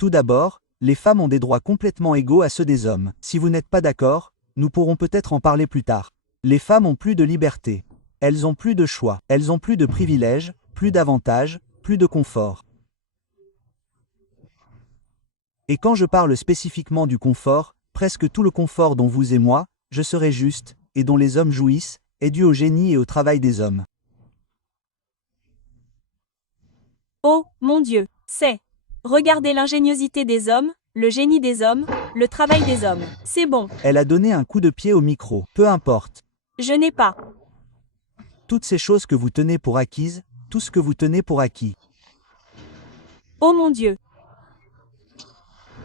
Tout d'abord, les femmes ont des droits complètement égaux à ceux des hommes. Si vous n'êtes pas d'accord, nous pourrons peut-être en parler plus tard. Les femmes ont plus de liberté. Elles ont plus de choix. Elles ont plus de privilèges, plus d'avantages, plus de confort. Et quand je parle spécifiquement du confort, presque tout le confort dont vous et moi, je serai juste, et dont les hommes jouissent, est dû au génie et au travail des hommes. Oh, mon Dieu, c'est. Regardez l'ingéniosité des hommes, le génie des hommes, le travail des hommes. C'est bon. Elle a donné un coup de pied au micro. Peu importe. Je n'ai pas. Toutes ces choses que vous tenez pour acquises, tout ce que vous tenez pour acquis. Oh mon Dieu.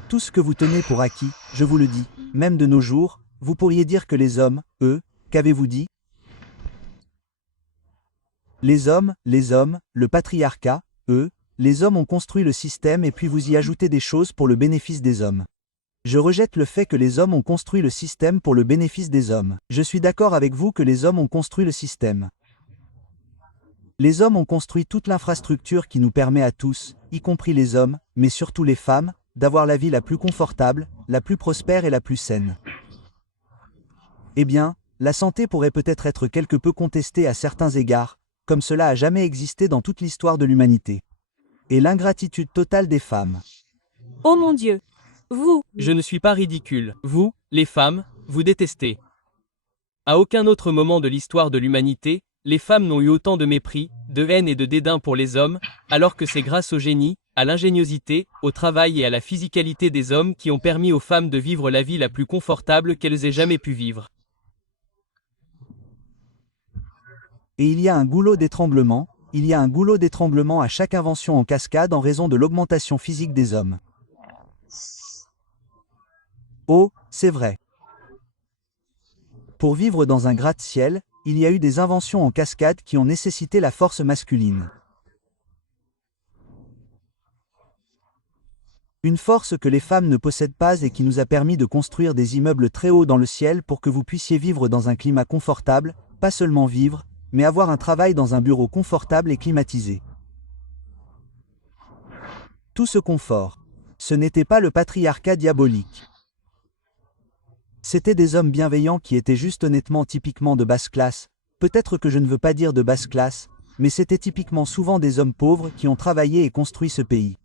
Tout ce que vous tenez pour acquis, je vous le dis, même de nos jours, vous pourriez dire que les hommes, eux, qu'avez-vous dit? Les hommes, le patriarcat, eux, les hommes ont construit le système et puis vous y ajoutez des choses pour le bénéfice des hommes. Je rejette le fait que les hommes ont construit le système pour le bénéfice des hommes. Je suis d'accord avec vous que les hommes ont construit le système. Les hommes ont construit toute l'infrastructure qui nous permet à tous, y compris les hommes, mais surtout les femmes, d'avoir la vie la plus confortable, la plus prospère et la plus saine. Eh bien, la santé pourrait peut-être être quelque peu contestée à certains égards, comme cela a jamais existé dans toute l'histoire de l'humanité. Et l'ingratitude totale des femmes. Oh mon Dieu. Vous. Je ne suis pas ridicule. Vous, les femmes, vous détestez. À aucun autre moment de l'histoire de l'humanité, les femmes n'ont eu autant de mépris, de haine et de dédain pour les hommes, alors que c'est grâce au génie, à l'ingéniosité, au travail et à la physicalité des hommes qui ont permis aux femmes de vivre la vie la plus confortable qu'elles aient jamais pu vivre. Et il y a un goulot d'étranglement, à chaque invention en cascade en raison de l'augmentation physique des hommes. Oh, c'est vrai. Pour vivre dans un gratte-ciel, il y a eu des inventions en cascade qui ont nécessité la force masculine. Une force que les femmes ne possèdent pas et qui nous a permis de construire des immeubles très hauts dans le ciel pour que vous puissiez vivre dans un climat confortable, pas seulement vivre, mais avoir un travail dans un bureau confortable et climatisé. Tout ce confort, ce n'était pas le patriarcat diabolique. C'étaient des hommes bienveillants qui étaient juste honnêtement typiquement de basse classe, peut-être que je ne veux pas dire de basse classe, mais c'était typiquement souvent des hommes pauvres qui ont travaillé et construit ce pays.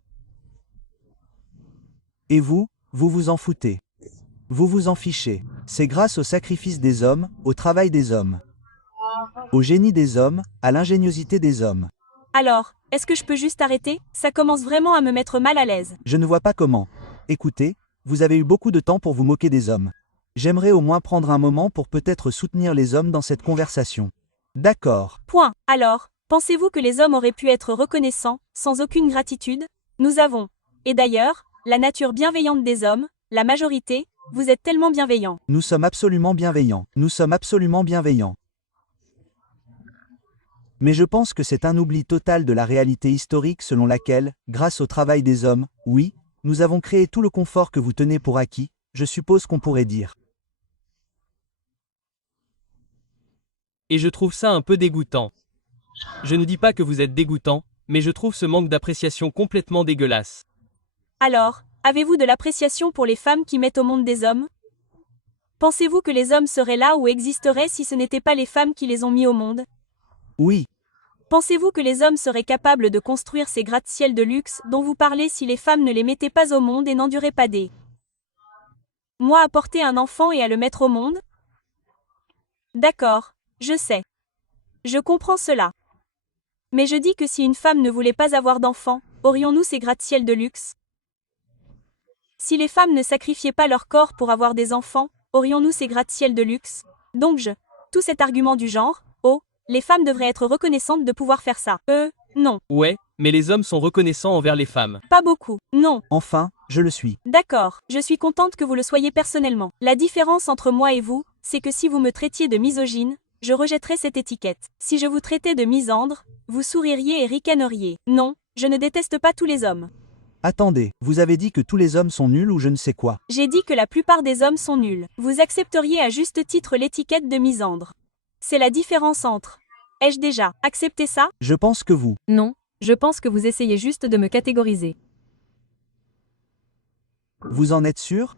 Et vous vous en foutez. Vous vous en fichez. C'est grâce au sacrifice des hommes, au travail des hommes, au génie des hommes, à l'ingéniosité des hommes. Alors, est-ce que je peux juste arrêter? Ça commence vraiment à me mettre mal à l'aise. Je ne vois pas comment. Écoutez, vous avez eu beaucoup de temps pour vous moquer des hommes. J'aimerais au moins prendre un moment pour peut-être soutenir les hommes dans cette conversation. D'accord. Point. Alors, pensez-vous que les hommes auraient pu être reconnaissants, sans aucune gratitude? Nous avons. Et d'ailleurs, la nature bienveillante des hommes, la majorité, vous êtes tellement bienveillants. Nous sommes absolument bienveillants. Nous sommes absolument bienveillants. Mais je pense que c'est un oubli total de la réalité historique selon laquelle, grâce au travail des hommes, oui, nous avons créé tout le confort que vous tenez pour acquis, je suppose qu'on pourrait dire. Et je trouve ça un peu dégoûtant. Je ne dis pas que vous êtes dégoûtant, mais je trouve ce manque d'appréciation complètement dégueulasse. Alors, avez-vous de l'appréciation pour les femmes qui mettent au monde des hommes? Pensez-vous que les hommes seraient là ou existeraient si ce n'étaient pas les femmes qui les ont mis au monde? Oui. Pensez-vous que les hommes seraient capables de construire ces gratte-ciels de luxe dont vous parlez si les femmes ne les mettaient pas au monde et n'enduraient pas des mois à porter un enfant et à le mettre au monde? D'accord, je sais. Je comprends cela. Mais je dis que si une femme ne voulait pas avoir d'enfant, aurions-nous ces gratte-ciels de luxe? Si les femmes ne sacrifiaient pas leur corps pour avoir des enfants, aurions-nous ces gratte-ciels de luxe? Donc tout cet argument du genre, oh, les femmes devraient être reconnaissantes de pouvoir faire ça. Non. Ouais, mais les hommes sont reconnaissants envers les femmes. Pas beaucoup. Non. Enfin, je le suis. D'accord, je suis contente que vous le soyez personnellement. La différence entre moi et vous, c'est que si vous me traitiez de misogyne, je rejetterais cette étiquette. Si je vous traitais de misandre, vous souririez et ricaneriez. Non, je ne déteste pas tous les hommes. Attendez, vous avez dit que tous les hommes sont nuls ou je ne sais quoi. J'ai dit que la plupart des hommes sont nuls. Vous accepteriez à juste titre l'étiquette de misandre. C'est la différence entre. Ai-je déjà accepté ça? Je pense que vous. Non, je pense que vous essayez juste de me catégoriser. Vous en êtes sûr?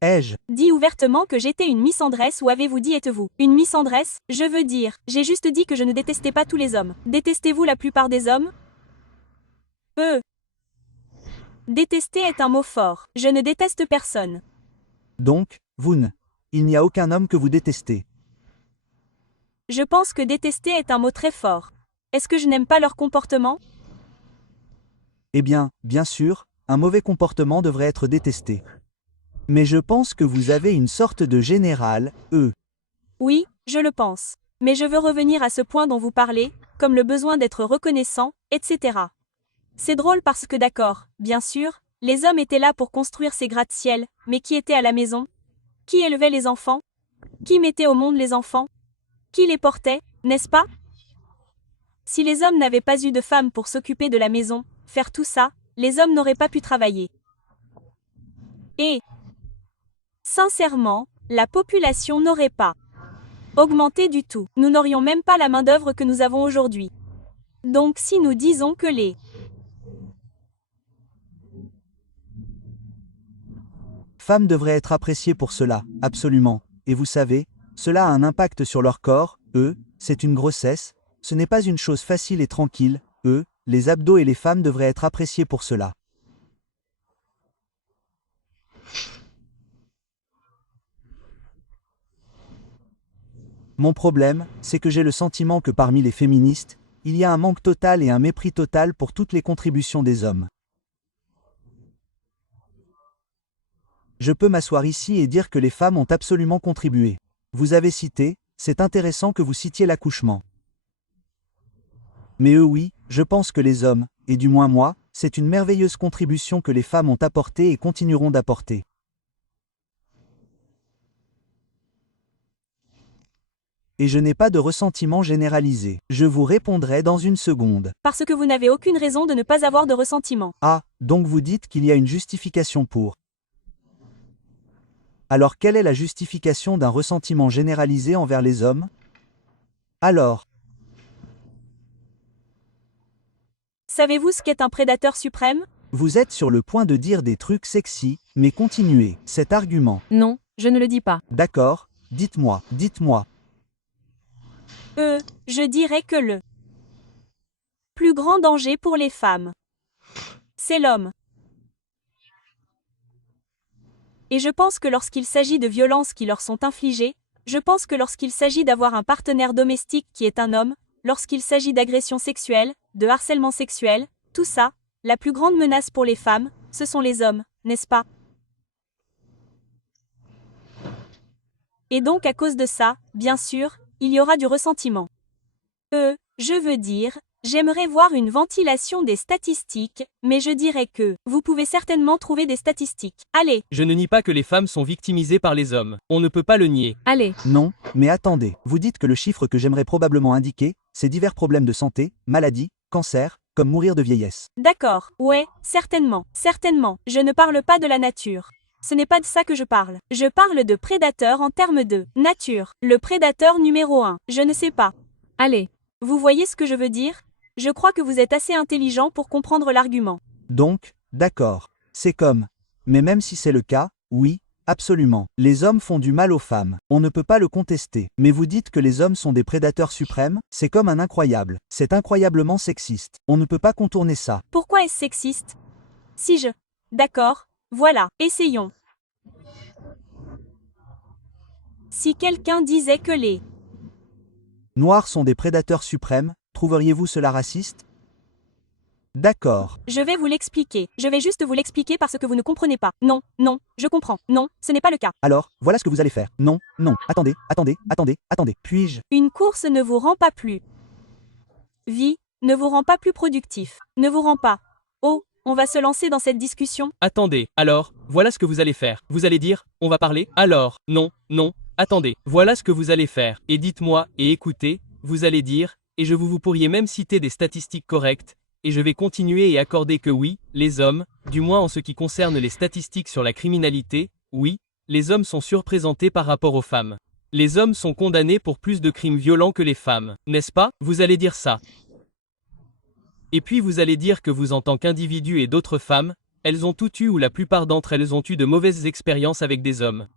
Ai-je? Dit ouvertement que j'étais une misandresse ou avez-vous dit êtes-vous une misandresse? Je veux dire, j'ai juste dit que je ne détestais pas tous les hommes. Détestez-vous la plupart des hommes? Détester est un mot fort. Je ne déteste personne. Donc, vous ne. Il n'y a aucun homme que vous détestez. Je pense que détester est un mot très fort. Est-ce que je n'aime pas leur comportement? Eh bien, bien sûr, un mauvais comportement devrait être détesté. Mais je pense que vous avez une sorte de général, Oui, je le pense. Mais je veux revenir à ce point dont vous parlez, comme le besoin d'être reconnaissant, etc. C'est drôle parce que d'accord, bien sûr, les hommes étaient là pour construire ces gratte-ciel, mais qui était à la maison? Qui élevait les enfants? Qui mettait au monde les enfants? Qui les portait, n'est-ce pas? Si les hommes n'avaient pas eu de femmes pour s'occuper de la maison, faire tout ça, les hommes n'auraient pas pu travailler. Et, sincèrement, la population n'aurait pas augmenté du tout. Nous n'aurions même pas la main-d'œuvre que nous avons aujourd'hui. Donc si nous disons que les femmes devraient être appréciées pour cela, absolument. Et vous savez, cela a un impact sur leur corps, c'est une grossesse, ce n'est pas une chose facile et tranquille, les abdos et les femmes devraient être appréciées pour cela. Mon problème, c'est que j'ai le sentiment que parmi les féministes, il y a un manque total et un mépris total pour toutes les contributions des hommes. Je peux m'asseoir ici et dire que les femmes ont absolument contribué. Vous avez cité, c'est intéressant que vous citiez l'accouchement. Mais oui, je pense que les hommes, et du moins moi, c'est une merveilleuse contribution que les femmes ont apportée et continueront d'apporter. Et je n'ai pas de ressentiment généralisé. Je vous répondrai dans une seconde. parce que vous n'avez aucune raison de ne pas avoir de ressentiment. Ah, donc vous dites qu'il y a une justification pour. Alors quelle est la justification d'un ressentiment généralisé envers les hommes? Alors, Savez-vous ce qu'est un prédateur suprême? vous êtes sur le point de dire des trucs sexy, mais continuez, cet argument. Non, je ne le dis pas. D'accord, dites-moi. Je dirais que le plus grand danger pour les femmes, c'est l'homme. Et je pense que lorsqu'il s'agit de violences qui leur sont infligées, je pense que lorsqu'il s'agit d'avoir un partenaire domestique qui est un homme, lorsqu'il s'agit d'agression sexuelle, de harcèlement sexuel, tout ça, la plus grande menace pour les femmes, ce sont les hommes, n'est-ce pas? Et donc à cause de ça, bien sûr, il y aura du ressentiment. Je veux dire, j'aimerais voir une ventilation des statistiques, mais je dirais que, vous pouvez certainement trouver des statistiques. Allez, Je ne nie pas que les femmes sont victimisées par les hommes. On ne peut pas le nier. Allez, Non, mais attendez, vous dites que le chiffre que j'aimerais probablement indiquer, c'est divers problèmes de santé, maladies, cancer, comme mourir de vieillesse. d'accord, ouais, certainement, je ne parle pas de la nature. Ce n'est pas de ça que je parle. Je parle de prédateur en termes de nature. Le prédateur numéro 1, je ne sais pas. allez, Vous voyez ce que je veux dire? Je crois que vous êtes assez intelligent pour comprendre l'argument. Donc, d'accord, c'est comme. Mais même si c'est le cas, oui, absolument. Les hommes font du mal aux femmes, on ne peut pas le contester. Mais vous dites que les hommes sont des prédateurs suprêmes, c'est comme un incroyable. C'est incroyablement sexiste. On ne peut pas contourner ça. Pourquoi est-ce sexiste? Si je... D'accord, voilà, essayons. Si quelqu'un disait que les Noirs sont des prédateurs suprêmes, trouveriez-vous cela raciste? D'accord. Je vais vous l'expliquer. Je vais juste vous l'expliquer parce que vous ne comprenez pas. Non, je comprends. Non, ce n'est pas le cas. Alors, voilà ce que vous allez faire. Non, attendez. Puis-je? Une course ne vous rend pas plus vie, ne vous rend pas plus productif, ne vous rend pas. Oh, on va se lancer dans cette discussion? Attendez, alors, voilà ce que vous allez faire. Vous allez dire, on va parler? Alors, non, attendez, voilà ce que vous allez faire. Et dites-moi, et écoutez, vous allez dire, et vous pourriez même citer des statistiques correctes, et je vais continuer et accorder que oui, les hommes, du moins en ce qui concerne les statistiques sur la criminalité, oui, les hommes sont surreprésentés par rapport aux femmes. Les hommes sont condamnés pour plus de crimes violents que les femmes, n'est-ce pas? Vous allez dire ça. Et puis vous allez dire que vous en tant qu'individu et d'autres femmes, elles ont toutes eu ou la plupart d'entre elles ont eu de mauvaises expériences avec des hommes.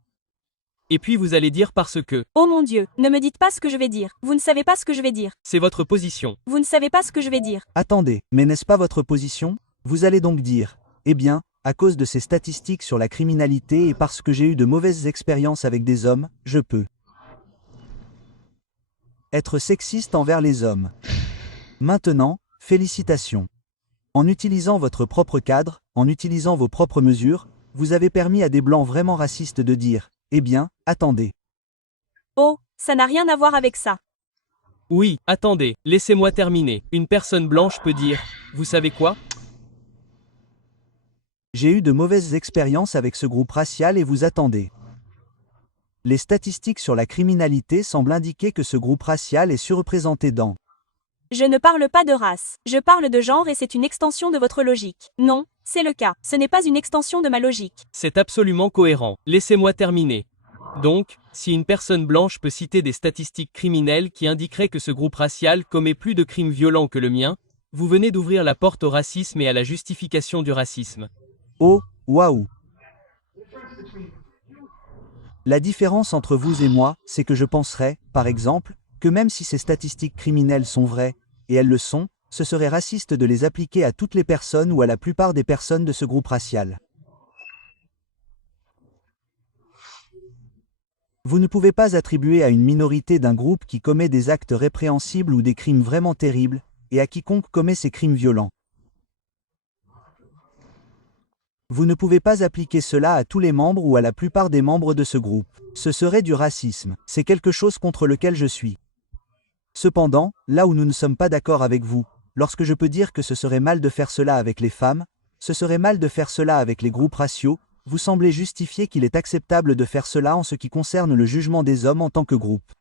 Et puis vous allez dire parce que, Oh mon Dieu, ne me dites pas ce que je vais dire. Vous ne savez pas ce que je vais dire. c'est votre position. Vous ne savez pas ce que je vais dire. Attendez, mais n'est-ce pas votre position? Vous allez donc dire, eh bien, à cause de ces statistiques sur la criminalité et parce que j'ai eu de mauvaises expériences avec des hommes, je peux être sexiste envers les hommes. Maintenant, félicitations. En utilisant votre propre cadre, en utilisant vos propres mesures, vous avez permis à des blancs vraiment racistes de dire, eh bien, attendez. Oh, ça n'a rien à voir avec ça. Oui, attendez, laissez-moi terminer. Une personne blanche peut dire, vous savez quoi? J'ai eu de mauvaises expériences avec ce groupe racial et vous attendez. Les statistiques sur la criminalité semblent indiquer que ce groupe racial est surreprésenté dans. Je ne parle pas de race. Je parle de genre et c'est une extension de votre logique. Non, c'est le cas. Ce n'est pas une extension de ma logique. C'est absolument cohérent. Laissez-moi terminer. Donc, si une personne blanche peut citer des statistiques criminelles qui indiqueraient que ce groupe racial commet plus de crimes violents que le mien, vous venez d'ouvrir la porte au racisme et à la justification du racisme. Oh, waouh! La différence entre vous et moi, c'est que je penserais, par exemple, que même si ces statistiques criminelles sont vraies, et elles le sont, ce serait raciste de les appliquer à toutes les personnes ou à la plupart des personnes de ce groupe racial. Vous ne pouvez pas attribuer à une minorité d'un groupe qui commet des actes répréhensibles ou des crimes vraiment terribles, et à quiconque commet ces crimes violents. Vous ne pouvez pas appliquer cela à tous les membres ou à la plupart des membres de ce groupe. Ce serait du racisme, c'est quelque chose contre lequel je suis. Cependant, là où nous ne sommes pas d'accord avec vous, lorsque je peux dire que ce serait mal de faire cela avec les femmes, ce serait mal de faire cela avec les groupes raciaux, vous semblez justifier qu'il est acceptable de faire cela en ce qui concerne le jugement des hommes en tant que groupe.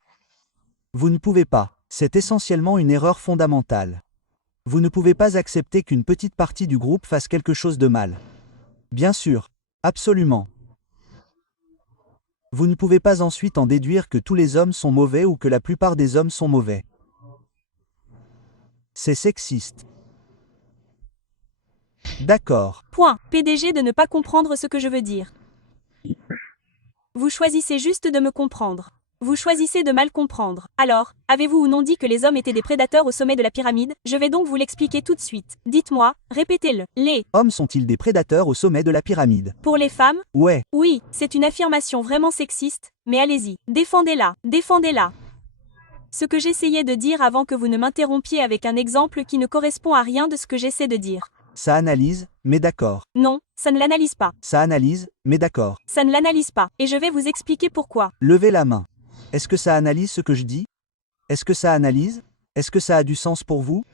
Vous ne pouvez pas, c'est essentiellement une erreur fondamentale. Vous ne pouvez pas accepter qu'une petite partie du groupe fasse quelque chose de mal. Bien sûr, absolument. Vous ne pouvez pas ensuite en déduire que tous les hommes sont mauvais ou que la plupart des hommes sont mauvais. C'est sexiste. D'accord. Point. PDG de ne pas comprendre ce que je veux dire. Vous choisissez juste de me comprendre. Vous choisissez de mal comprendre. Alors, avez-vous ou non dit que les hommes étaient des prédateurs au sommet de la pyramide? Je vais donc vous l'expliquer tout de suite. Dites-moi, répétez-le. Les Hommes sont-ils des prédateurs au sommet de la pyramide? pour les femmes? Ouais. Oui, c'est une affirmation vraiment sexiste, mais allez-y, défendez-la, défendez-la. Ce que j'essayais de dire avant que vous ne m'interrompiez avec un exemple qui ne correspond à rien de ce que j'essaie de dire. Ça analyse, mais d'accord. Non, ça ne l'analyse pas. Ça analyse, mais d'accord. Ça ne l'analyse pas, et je vais vous expliquer pourquoi. Levez la main. Est-ce que ça analyse ce que je dis? Est-ce que ça analyse? Est-ce que ça a du sens pour vous?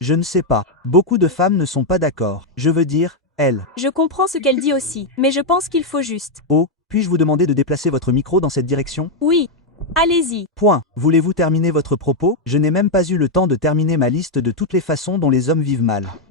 Je ne sais pas. Beaucoup de femmes ne sont pas d'accord. Je veux dire, elles. Je comprends ce qu'elle dit aussi, mais je pense qu'il faut juste. Oh, puis-je vous demander de déplacer votre micro dans cette direction? Oui. Allez-y. Point. Voulez-vous terminer votre propos? Je n'ai même pas eu le temps de terminer ma liste de toutes les façons dont les hommes vivent mal.